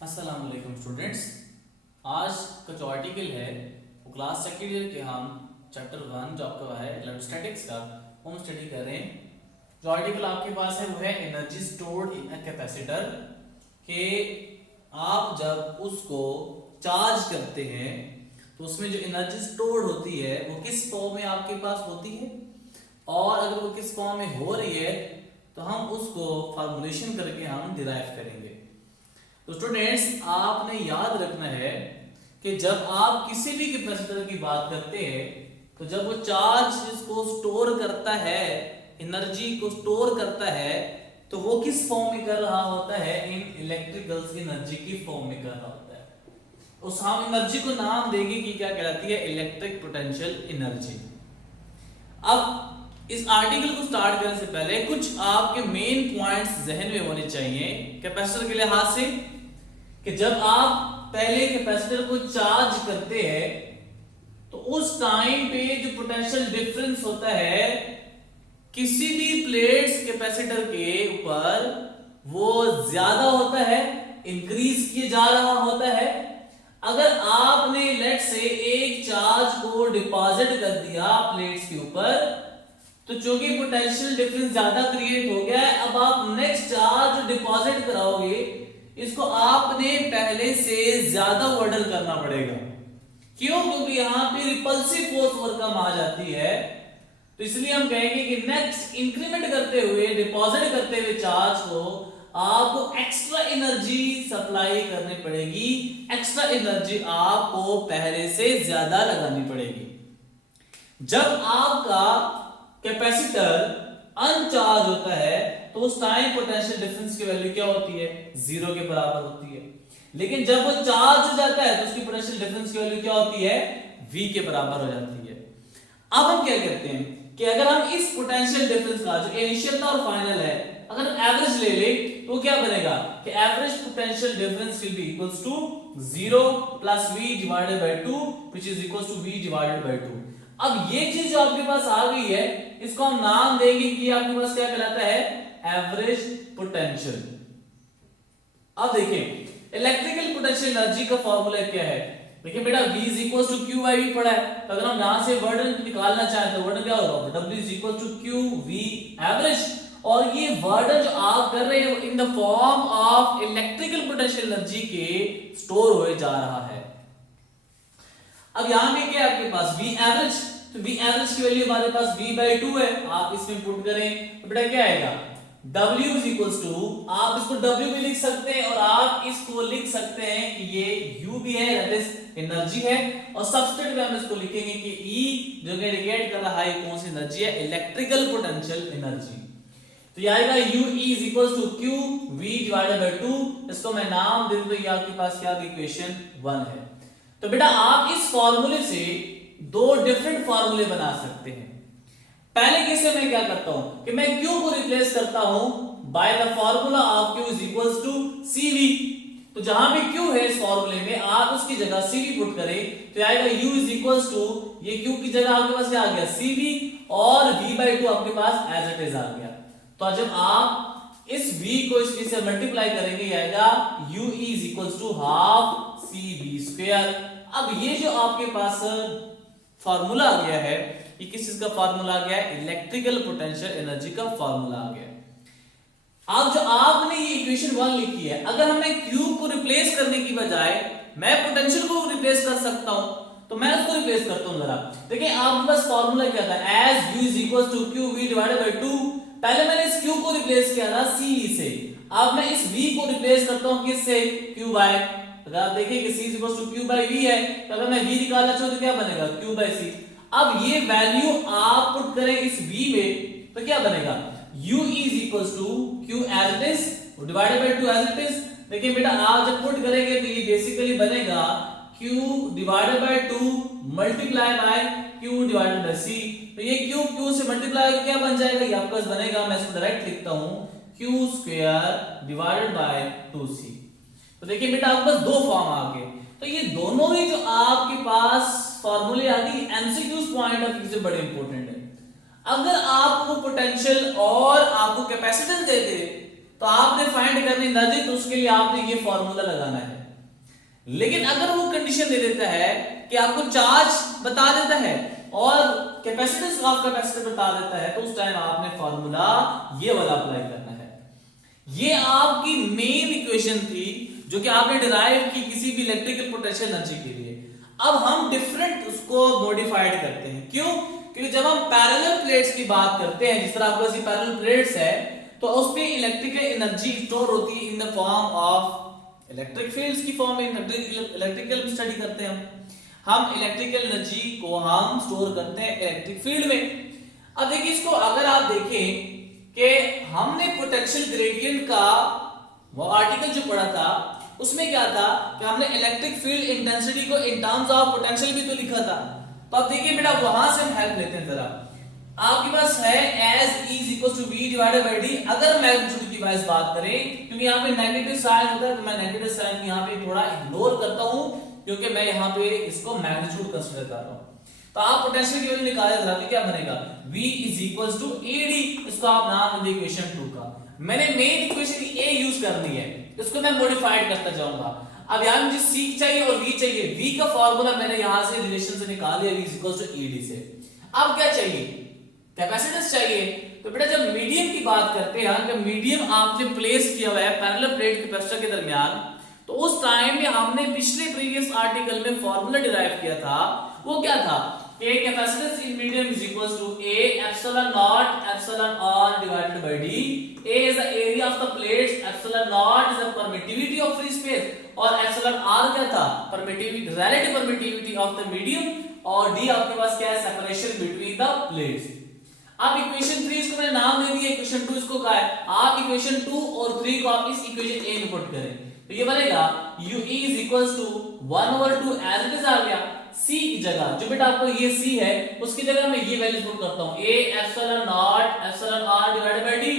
अस्सलाम वालेकुम स्टूडेंट्स। आज का जो आर्टिकल है वो क्लास सेकेंड ईयर के हम चैप्टर 1 जो आपका है इलेक्ट्रोस्टैटिक्स का वो हम स्टडी कर रहे हैं। जो आर्टिकल आपके पास है वो है energy stored in a capacitor कि आप जब उसको चार्ज करते हैं तो उसमें जो एनर्जी स्टोर्ड होती है वो किस फॉर्म में आपके पास होती है, और अगर वो किस फॉर्म में हो रही है तो हम उसको फॉर्मुलेशन करके हम डिराइव करेंगे। तो स्टूडेंट्स आपने याद रखना है कि जब आप किसी भी कैपेसिटर की बात करते हैं तो जब वो चार्ज इसको स्टोर करता है, एनर्जी को स्टोर करता है, तो वो किस फॉर्म में कर रहा होता है? इन इलेक्ट्रिकल्स एनर्जी की फॉर्म में कर रहा होता है। उस हम एनर्जी को नाम देंगे कि क्या कहलाती है? Electric potential energy. अब इस आर्टिकल को स्टार्ट करने से पहले कुछ आपके मेन पॉइंट्स जहन में होने चाहिए कैपेसिटर के लिहाज से कि जब आप पहले कैपेसिटर को चार्ज करते हैं तो उस टाइम पे जो पोटेंशियल डिफरेंस होता है किसी भी प्लेट्स कैपेसिटर के ऊपर वो ज्यादा होता है, इंक्रीज किया जा रहा होता है। अगर आपने लेट से एक चार्ज को डिपॉजिट कर दिया प्लेट्स के ऊपर तो चूंकि पोटेंशियल डिफरेंस ज्यादा क्रिएट हो गया है, अब आप नेक्स्ट चार्ज डिपॉजिट कराओगे इसको आपने पहले से ज्यादा ऑर्डर करना पड़ेगा। क्यों? क्योंकि यहां पे रिपल्सिव फोर्स और कम आ जाती है, तो इसलिए हम कहेंगे कि नेक्स्ट इंक्रीमेंट करते हुए, डिपॉजिट करते हुए चार्ज को आपको एक्स्ट्रा एनर्जी सप्लाई करनी पड़ेगी, एक्स्ट्रा एनर्जी आपको पहले से ज्यादा लगानी पड़ेगी। जब आपका कैपेसिटर अनचार्ज होता है तो उस टाइम पोटेंशियल डिफरेंस की वैल्यू क्या होती है? 0 के बराबर होती है। लेकिन जब वो चार्ज हो जाता है तो उसकी पोटेंशियल डिफरेंस की वैल्यू क्या होती है? V के बराबर हो जाती है। अब हम क्या करते हैं कि अगर हम इस पोटेंशियल डिफरेंस का जो इनिशियल था और फाइनल है अगर हम एवरेज ले ले तो क्या बनेगा कि average potential difference will be equals to 0 plus V divided by 2 which is equals to V divided by 2। अब ये चीज जो आपके पास आ गई है इसको हम नाम देंगे कि आपके पास क्या कहलाता है? Average potential. अब देखिए इलेक्ट्रिकल पोटेंशियल एनर्जी का फॉर्मूला क्या है? देखिए बेटा V is equal to Q by V पढ़ा है, तो अगर हम यहां से वर्डन निकालना चाहें तो वर्डन क्या होगा? W is equal to Q V average. और ये वर्डन जो आप कर रहे हैं in the form of electrical potential energy के स्टोर हुए जा रहा है। अब यहां पे क्या है आपके पास? V एवरेज, तो V एवरेज की वैल्यू हमारे पास V बाई 2 है। आप इसमें पुट करें तो बेटा क्या आएगा? W इज इक्वल्स टू, आप इसको W भी लिख सकते हैं और आप इसको लिख सकते हैं कि ये U भी है, दैट इज एनर्जी है, और सब्स्टिट्यूट में हम इसको लिखेंगे कि E जो कि इंडिकेट कर रहा है कौन सी एनर्जी है? Electrical potential energy. तो ये आएगा U E is equals to Q V divided by 2। इसको मैं नाम दे दूं तो ये आपके पास क्या? इक्वेशन 1 है। तो बेटा आप इस फॉर्मूले से दो डिफरेंट फॉर्मूले बना सकते हैं। पहले केस में मैं क्या करता हूं कि मैं Q को रिप्लेस करता हूं by the formula of Q is equals to CV। तो जहां भी Q है इस फॉर्मूले में आप उसकी जगह CV पुट करें तो आएगा U इज इक्वल्स टू, ये Q की जगह आपके पास क्या आ गया? CV, और V/2 आपके पास एज इट इज आ गया। तो जब आप इस V को इसके से मल्टीप्लाई करेंगे ये आएगा UE is equals to half CV square. अब ये जो आपके पास फार्मूला आ गया है ये किस चीज का फार्मूला आ गया है? इलेक्ट्रिकल पोटेंशियल एनर्जी का फार्मूला आ गया। अब जो आपने ये इक्वेशन 1 लिखी है, अगर हमें Q को रिप्लेस करने की बजाय मैं पोटेंशियल को रिप्लेस कर सकता हूं तो मैं उसको रिप्लेस करता हूं। जरा देखिए आपके पास फार्मूला क्या था? As U is equals to Q V divided by 2। पहले मैंने इस Q को रिप्लेस किया था CV से, अब मैं इस V को रिप्लेस करता हूं किससे? Q बाय, अगर आप देखिए कि C is equals to Q by V है तो अगर मैं V निकालना चाहूं तो क्या बनेगा? Q by C। अब ये वैल्यू आप पुट करें इस V में तो क्या बनेगा? U is equals to Q as it is divided by 2 as it is. देखिए बेटा आप जब पुट करेंगे तो ये बेसिकली बनेगा Q divided by 2 multiply by Q divided by C। तो ये Q से मल्टीप्लाई होकर क्या बन जाएगा? ये आपका बनेगा, मैं इसको डायरेक्ट लिखता हूं, Q square divided by 2C। तो देखिए बेटा आपके पास दो फॉर्म आ गए। तो ये दोनों ही जो आपके पास फॉर्मूले आ गई एमसीक्यूज पॉइंट ऑफ व्यू से बड़े इंपॉर्टेंट है। अगर आपको पोटेंशियल और आपको कैपेसिटेंस दे दे तो आपने फाइंड करनी एनर्जी, तो उसके लिए आपने ये फॉर्मूला लगाना है। लेकिन अगर वो कंडीशन दे देता है कि आपको चार्ज बता देता है और कैपेसिटेंस ऑफ कैपेसिटर बता देता है, तो उस टाइम आपने फॉर्मूला ये वाला अप्लाई करना है। ये आपकी मेन इक्वेशन थी जो कि आपने डिराइव की किसी भी इलेक्ट्रिकल पोटेंशियल एनर्जी के लिए। अब हम डिफरेंट उसको मॉडिफाइड करते हैं। क्यों? क्योंकि जब हम पैरेलल प्लेट्स की बात करते हैं, जिस तरह आपके पास पैरेलल प्लेट्स है, तो उसमें इलेक्ट्रिकल एनर्जी स्टोर होती है इन the form of electric fields की फॉर्म में। इलेक्ट्रिकल स्टडी करते हैं हम इलेक्ट्रिकल एनर्जी को हम स्टोर करते हैं इलेक्ट्रिक फील्ड में। अब देखिए इसको, अगर आप देखें कि हमने पोटेंशियल ग्रेडियंट का वो आर्टिकल जो पढ़ा था, उसमें क्या था कि हमने इलेक्ट्रिक फील्ड इंटेंसिटी को इन टर्म्स ऑफ पोटेंशियल भी तो लिखा था। तो अब देखिए बेटा, वहां से हम हेल्प लेते हैं जरा। आपके पास है E is equal to V divided by D. अगर मैग्नीट्यूड की वाइज बात करें, क्योंकि यहाँ पे नेगेटिव साइन होता है, तो मैं नेगेटिव साइन यहाँ पे थोड़ा इग्नोर करता हूं, क्योंकि मैं यहाँ पे इसको मैग्नीट्यूड कंसीडर कर रहा हूं। तो आप पोटेंशियल की वैल्यू निकाले जरा, तो क्या बनेगा? V is equal to AD। इसको आप नाम दे इक्वेशन 2 का। मैंने मेन इक्वेशन A यूज करनी है, इसको मैं मॉडिफाइड करता जाऊंगा। अब यहां मुझे C चाहिए और V चाहिए। V का फार्मूला मैंने यहां से रिलेशन से निकाल लिया, V is equal to AD से। अब क्या चाहिए? कैपेसिटेंस चाहिए। तो बेटा जब मीडियम की बात करते हैं, कि मीडियम आपने प्लेस किया हुआ है पैरेलल प्लेट कैपेसिटर के दरमियान, तो उस टाइम में हमने पिछले प्रीवियस आर्टिकल में फार्मूला डिराइव किया था। वो क्या था? A capacitance in medium is equals to A epsilon naught epsilon R divided by D. A is the area of the plates, epsilon naught is the permittivity of free space, और epsilon R क्या था? Permittivity, relative permittivity of the medium, और D आपके पास क्या है? Separation between the plates। अब equation 3 इसको मैंने नाम दे दिया, इक्वेशन 2 इसको क्या है? आप इक्वेशन 2 और 3 को आप इस इक्वेशन A में पुट करें, तो ये बनेगा UE is equals to 1/2 as it is आ गया। C की जगह जो बेटा आपको ये C है, उसकी जगह मैं ये वैल्यू पुट करता हूं, A epsilon naught epsilon R divided by D,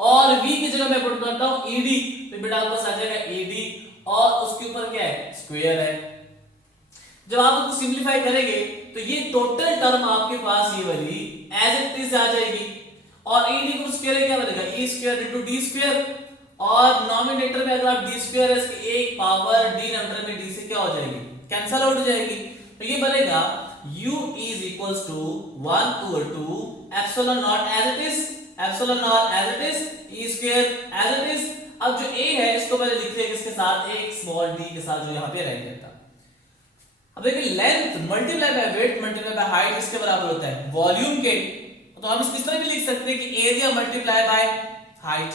और V की जगह मैं पुट करता हूं ED। तो बेटा आपको आ जाएगा AD, और उसके ऊपर क्या है? स्क्वायर है। जब आप उसको सिंपलीफाई करेंगे तो ये टोटल टर्म आपके पास ये वाली एज इट इज आ जाएगी, और ED को स्क्वायर क्या बनेगा? E square into D square, और डिनोमिनेटर में अगर आप D स्क्वायर है, इसकी एक पावर डिनोमिनेटर में D से क्या हो जाएगी? कैंसिल आउट हो जाएगी। तो ये बनेगा U is equals to 1/2 epsilon naught as it is, epsilon naught as it is, E square as it is। अब जो A है इसको मैंने लिख दिया किसके साथ? एक स्मॉल d के साथ, जो यहाँ पे रह गया था। अब देखिए length multiply by weight multiply by height इसके बराबर होता है वॉल्यूम के। तो हम इस तरह भी लिख सकते हैं कि एरिया मल्टीप्लाई बाय हाइट,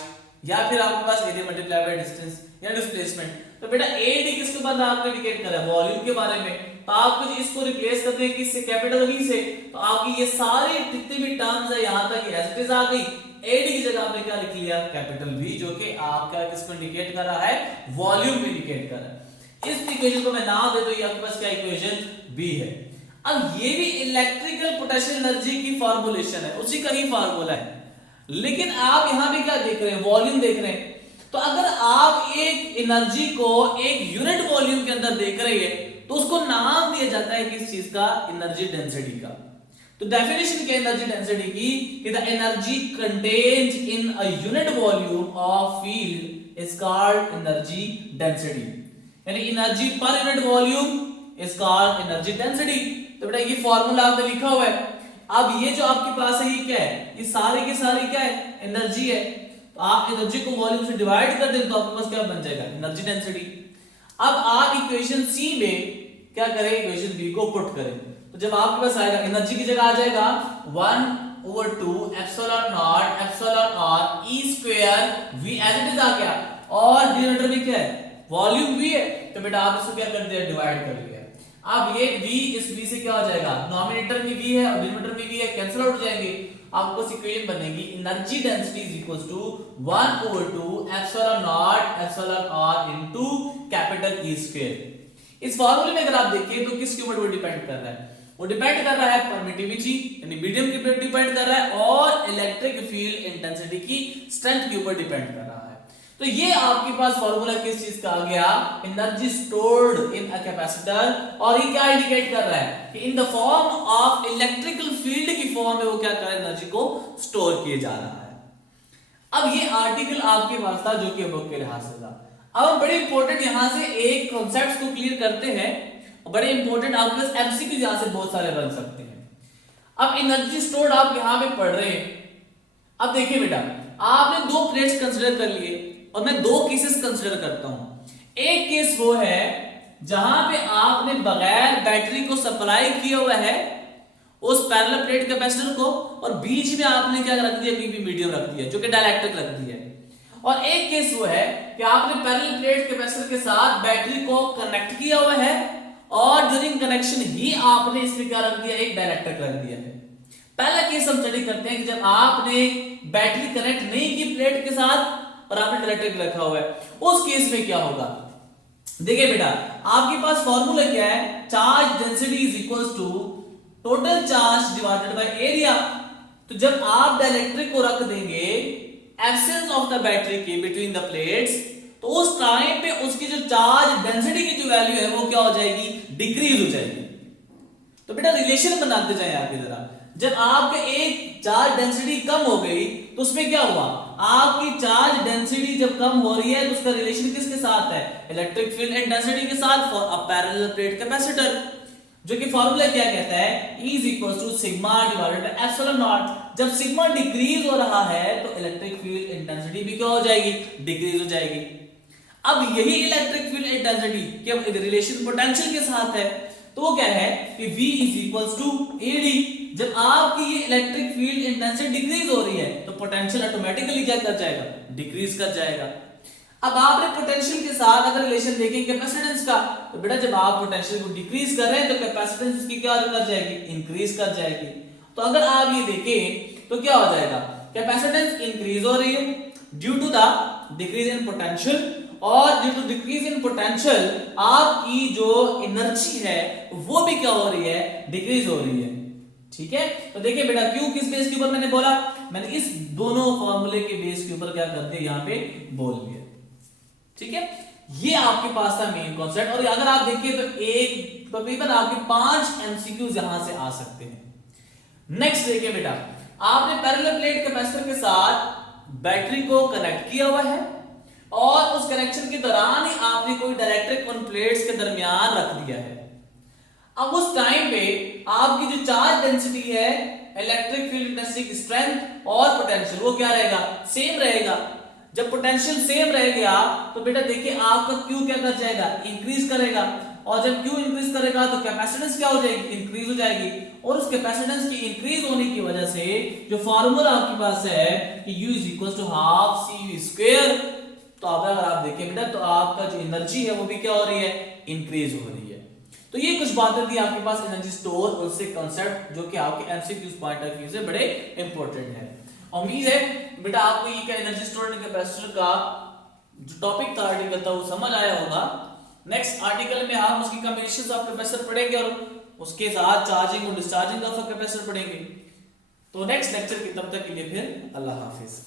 या फिर आपके पास एरिया मल्टीप्लाई बाय डिस्टेंस या डिस्प्लेसमेंट। तो बेटा AD किसके बाद आपको इंडिकेट कर रहा है? वॉल्यूम के बारे में। तो आपको इसको रिप्लेस करते हैं किससे? कैपिटल V से। तो आपकी ये सारे जितने भी टर्म्स है यहां तक एज इट इज आ गई। AD की जगह आपने क्या लिख लिया? कैपिटल V, जो कि आपका किसको इंडिकेट कर रहा है? वॉल्यूम को इंडिकेट कर रहा है। इस इक्वेशन को मैं नाम दे दूं, ये आपके पास क्या इक्वेशन B है। अब ये भी इलेक्ट्रिकल पोटेंशियल एनर्जी की फॉर्मूलेशन है, उसी का ही फार्मूला है, लेकिन आप यहां भी क्या देख रहे हैं? वॉल्यूम देख रहे हैं। तो अगर आप एक एनर्जी को एक यूनिट वॉल्यूम के अंदर देख रहे हैं, तो उसको नाम दिया जाता है किस चीज का? एनर्जी डेंसिटी का। तो डेफिनेशन क्या एनर्जी डेंसिटी की? कि the energy contained in a unit volume of field is called energy density, यानी energy per unit volume is called energy density. तो बेटा ये फॉर्मूला आपने लिखा हुआ है। अब ये जो आपके पास है ये क्या है? ये सारे के सारे क्या है? एनर्जी है। तो आप एनर्जी को वॉल्यूम से डिवाइड कर दें तो आपके पास क्या बन जाएगा? Energy density. अब आप इक्वेशन C में क्या करें? इक्वेशन B को पुट करें। तो जब आपके पास आएगा एनर्जी की जगह आ जाएगा 1/2 epsilon naught epsilon R E square V as it is आ गया, और डिनोमिनेटर में क्या है? वॉल्यूम V है। तो बेटा आप इसको क्या कर दिया? डिवाइड कर लिया। अब ये V इस V से क्या हो जाएगा? डिनोमिनेटर में V है और डिनोमिनेटर में V है, कैंसिल आउट हो जाएंगे। आपको इक्वेशन बनेगी energy density is equals to 1/2 epsilon naught epsilon R into capital E square. इस फार्मूले में अगर आप देखिए तो किसके ऊपर वो डिपेंड कर रहा है? वो डिपेंड कर रहा है परमिटिविटी यानी मीडियम के ऊपर डिपेंड कर रहा है, और इलेक्ट्रिक फील्ड इंटेंसिटी की स्ट्रेंथ के ऊपर डिपेंड कर रहा है। तो ये आपके पास फार्मूला किस चीज का आ गया? Energy stored in a capacitor, और ये क्या इंडिकेट कर रहा है? कि इन the form of electrical field की फॉर्म में वो क्या कर रहा है? एनर्जी को स्टोर किए जा रहा है। अब ये आर्टिकल आपके पास था जो कि बुक के लिहाज से था। अब हम बड़े इंपॉर्टेंट यहां से एक कॉन्सेप्ट को क्लियर करते हैं, बड़े इंपॉर्टेंट आपके पास एमसीक्यू यहां से बहुत सारे बन सकते हैं। अब एनर्जी स्टोर्ड आप यहां पे पढ़ रहे हैं। अब देखिए बेटा, आपने दो प्लेट्स कंसीडर कर लिए और मैं दो केसेस कंसीडर करता हूं। एक केस वो है जहां पे आपने बगैर बैटरी को सप्लाई किया हुआ है उस पैरेलल प्लेट कैपेसिटर को, और बीच में आपने क्या रख दिया, पीपी मीडियम रख दिया जो कि डाइलेक्ट्रिक रख दिया है। और एक केस वो है कि आपने पैरेलल प्लेट कैपेसिटर के साथ बैटरी को कनेक्ट किया हुआ है और ड्यूरिंग कनेक्शन ही आपने इसमें क्या रख दिया, एक डाइलेक्ट्रिक रख दिया है। पहला केस हम स्टडी करते हैं कि जब आपने बैटरी कनेक्ट नहीं की प्लेट के साथ और आपने डाइलेक्ट्रिक रखा हुआ है, उस केस में क्या होगा। देखिए बेटा, आपके पास फॉर्मूला क्या है, charge density is equals to total charge divided by area. तो जब आप डाइलेक्ट्रिक को रख देंगे एब्सेंस ऑफ द बैटरी के बिटवीन द प्लेट्स, तो उस टाइम पे उसकी जो चार्ज डेंसिटी की जो वैल्यू है वो क्या हो जाएगी, डिक्रीज हो जाएगी। तो बेटा रिलेशन बनाते जाए आगे जरा। जब आपके एक चार्ज डेंसिटी कम हो गई तो उसमें क्या हुआ, आपकी चार्ज डेंसिटी जब कम हो रही है तो उसका रिलेशन किसके साथ है, इलेक्ट्रिक फील्ड एंड डेंसिटी के साथ for a parallel plate capacitor, जो कि फॉर्मूला क्या कहता है, E is equals to sigma divided by epsilon not. जब सिग्मा डिक्रीज हो रहा है तो इलेक्ट्रिक फील्ड इंटेंसिटी भी क्या हो जाएगी, डिक्रीज हो जाएगी। अब यही इलेक्ट्रिक फील्ड इंटेंसिटी के रिलेशन पोटेंशियल के साथ है, तो वो क्या है कि V is equals to AD। जब आपकी ये इलेक्ट्रिक फील्ड इंटेंसिटी डिक्रीज हो रही है तो पोटेंशियल ऑटोमेटिकली क्या कर जाएगा, डिक्रीज कर जाएगा। अब आपने पोटेंशियल के साथ अगर रिलेशन देखें कैपेसिटेंस का, तो बेटा जब आप पोटेंशियल को डिक्रीज कर रहे हैं तो कैपेसिटेंस की क्या कर जाएगी, इंक्रीज कर जाएगी। तो अगर आप ये देखें तो क्या हो जाएगा, कैपेसिटेंस इंक्रीज हो रही है due to the decrease in potential, और due to decrease in potential आपकी जो एनर्जी है वो भी क्या हो रही है, डिक्रीज हो रही है। ठीक है, तो देखिए बेटा क्यों किस बेस के ऊपर मैंने बोला, मैंने इस दोनों फॉर्मूले के बेस के ऊपर क्या कर दिया, यहाँ पे बोल दिया। ठीक है, ये आपके पास था मेन कॉन्सेप्ट। और अगर आप देखिए तो एक तकरीबन आपके 5 एमसीक्यूज यहां से आ सकते हैं। नेक्स्ट देखिए बेटा, आपने पैरेलल प्लेट कैपेसिटर के साथ बैटरी को कनेक्ट किया हुआ है और उस कनेक्शन के दौरान ही आपने कोई डाइलेक्ट्रिक उन प्लेट्स के दरमियान रख दिया है। अब उस टाइम पे आपकी जो चार्ज डेंसिटी है, इलेक्ट्रिक फील्ड इंटेंसिटी, स्ट्रेंथ और पोटेंशियल वो क्या रहेगा, सेम रहेगा। जब पोटेंशियल सेम रहेगा तो बेटा देखिए आपका Q क्या कर जाएगा, इंक्रीज करेगा, और जब Q इंक्रीज करेगा तो कैपेसिटेंस क्या हो जाएगी, इंक्रीज हो जाएगी। और उस कैपेसिटेंस की इंक्रीज होने की वजह से जो फार्मूला आपके पास है कि U is equal to half CV square, तो अगर आप देखें बेटा तो आपका जो एनर्जी है वो भी क्या हो रही है, इंक्रीज हो रही है। तो ये कुछ बातें थी आपके पास एनर्जी स्टोर और उससे कांसेप्ट जो कि आपके एमसीक्यूज पॉइंट ऑफ व्यू से बड़े इंपॉर्टेंट है। उम्मीद है बेटा आपको ये क्या एनर्जी स्टोर एंड कैपेसिटर का जो टॉपिक था आर्टिकल था वो समझ आया होगा। नेक्स्ट आर्टिकल में हम उसकी कॉम्बिनेशंस ऑफ कैपेसिटर पढ़ेंगे और उसके साथ चार्जिंग और डिस्चार्जिंग ऑफ कैपेसिटर पढ़ेंगे। तो नेक्स्ट लेक्चर की तब तक के लिए फिर अल्लाह हाफिज।